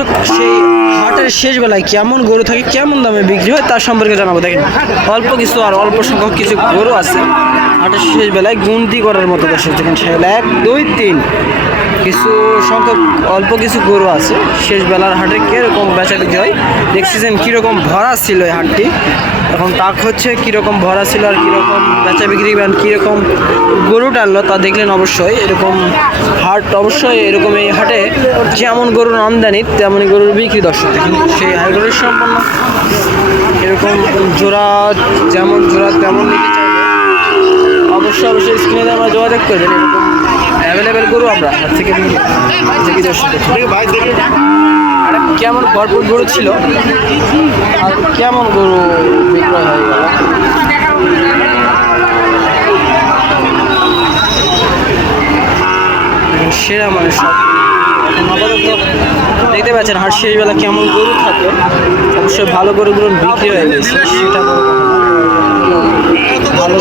দর্শক সেই হাটের শেষ বেলায় কেমন গরু থাকে, কেমন দামে বিক্রি হয় তার সম্পর্কে জানাবো। দেখেন অল্প কিছু আর অল্প সংখ্যক কিছু গরু আছে হাটের শেষ বেলায় গুনতি করার মতো। দর্শক দেখেন 1 2 3 কিছু সংখ্যক অল্প কিছু গরু আছে শেষ বেলার হাটে কীরকম বেচা বিক্রি হয় দেখতেছেন। কীরকম ভরা ছিল এই হাটটি, এখন তাক হচ্ছে কীরকম ভরা ছিল আর কীরকম বেচা বিক্রি কীরকম গরু টানলো তা দেখলেন। অবশ্যই এরকম হাট, অবশ্যই এরকম এই হাটে যেমন গরুর আমদানি তেমনই গরুর বিক্রি। দর্শক দেখেন সেই হাই গরুর সম্পন্ন এরকম জোড়া, যেমন জোড়া তেমন নিতে চাইলে অবশ্যই স্ক্রিনে আমরা যোগাযোগ করবেন। এরকম অ্যাভেলেবেল গরু আমরা হাট থেকে দেখি। দর্শক কেমন ভরপুর গরু ছিল আর কেমন গরু বিক্রয় হয়ে গেল। সেরা মানে সব আপাতত দেখতে পাচ্ছেন হাট শেষ বেলা কেমন গরু থাকে। অবশ্যই ভালো গরুগুলো বিক্রি হয়ে গেছে, সেটা ভালো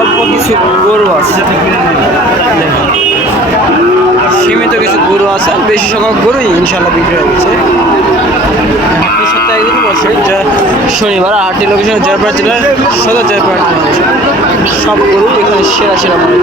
অল্প কিছু গরু আছে, সীমিত কিছু গরু আছে, বেশি সংখ্যক গরুই ইনশাল্লাহ বিক্রি হয়ে গেছে। হাটটি সপ্তাহে একদিন বসে, যা শনিবার। হাটটি লোকেশন জয়পুর জেলার সদর জয়পুর। সব গরু এখানে সেরা সেরা মনে